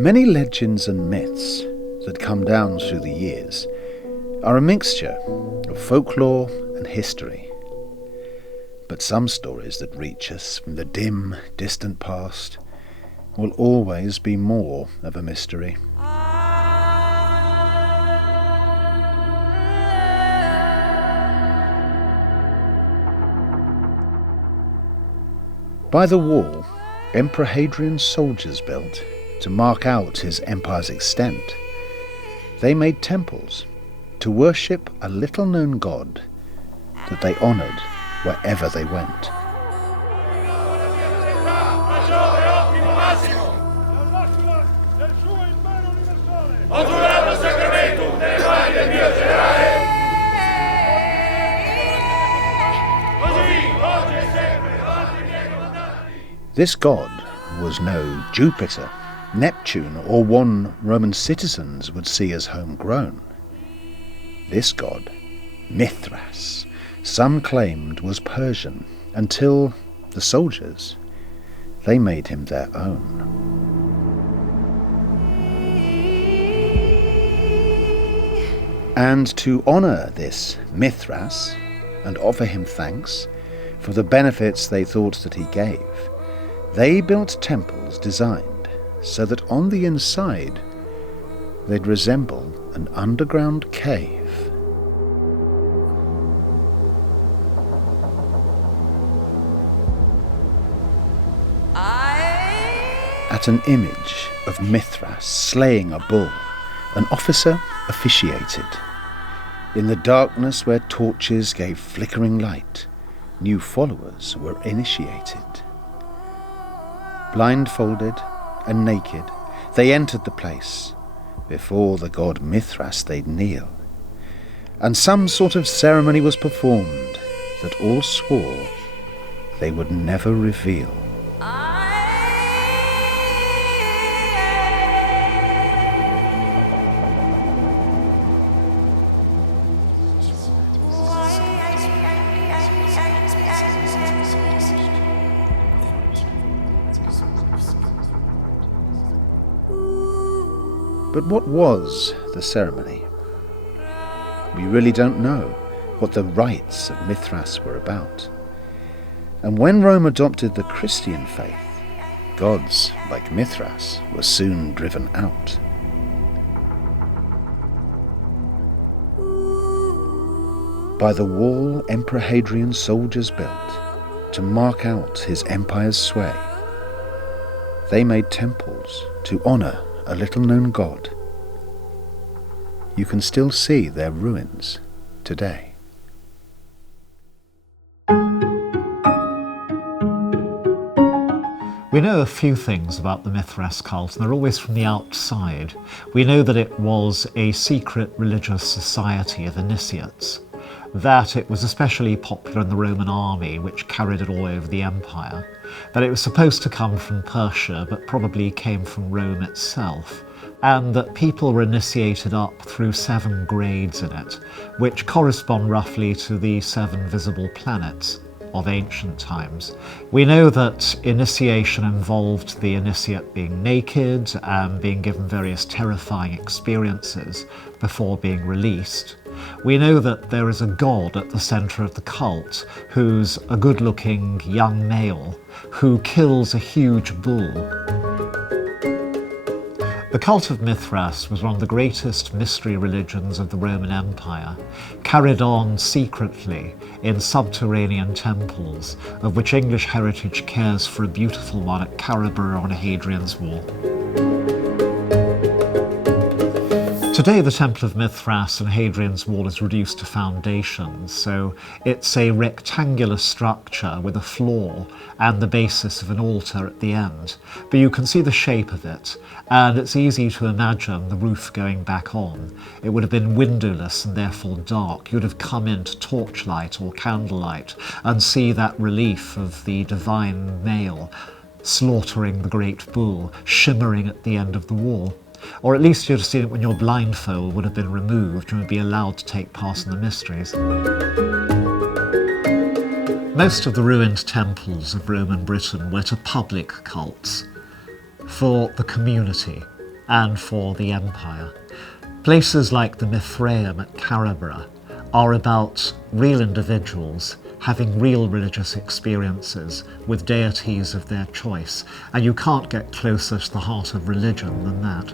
Many legends and myths that come down through the years are a mixture of folklore and history. But some stories that reach us from the dim, distant past will always be more of a mystery. By the wall, Emperor Hadrian's soldiers built to mark out his empire's extent. They made temples to worship a little-known god that they honoured wherever they went. This god was no Jupiter, Neptune, or one Roman citizens would see as homegrown. This god, Mithras, some claimed was Persian, until the soldiers, they made him their own. And to honour this Mithras and offer him thanks for the benefits they thought that he gave, they built temples designed so that on the inside they'd resemble an underground cave. At an image of Mithras slaying a bull, an officer officiated. In the darkness where torches gave flickering light, new followers were initiated. Blindfolded and naked, they entered the place. Before the god Mithras they'd kneel, and some sort of ceremony was performed that all swore they would never reveal. But what was the ceremony? We really don't know what the rites of Mithras were about. And when Rome adopted the Christian faith, gods like Mithras were soon driven out. By the wall Emperor Hadrian's soldiers built to mark out his empire's sway, they made temples to honour a little-known god. You can still see their ruins today. We know a few things about the Mithras cult, and they're always from the outside. We know that it was a secret religious society of initiates, that it was especially popular in the Roman army, which carried it all over the empire, that it was supposed to come from Persia, but probably came from Rome itself, and that people were initiated up through 7 grades in it, which correspond roughly to the 7 visible planets of ancient times. We know that initiation involved the initiate being naked and being given various terrifying experiences before being released. We know that there is a god at the centre of the cult who's a good-looking young male who kills a huge bull. The cult of Mithras was one of the greatest mystery religions of the Roman Empire, carried on secretly in subterranean temples, of which English heritage cares for a beautiful one at Carraborough on Hadrian's Wall. Today the Temple of Mithras and Hadrian's Wall is reduced to foundations, so it's a rectangular structure with a floor and the basis of an altar at the end. But you can see the shape of it, and it's easy to imagine the roof going back on. It would have been windowless and therefore dark. You'd have come into torchlight or candlelight and see that relief of the divine male slaughtering the great bull, shimmering at the end of the wall. Or at least you'd have seen it when your blindfold would have been removed and would be allowed to take part in the mysteries. Most of the ruined temples of Roman Britain were to public cults, for the community, and for the empire. Places like the Mithraeum at Carabra are about real individuals having real religious experiences with deities of their choice, and you can't get closer to the heart of religion than that.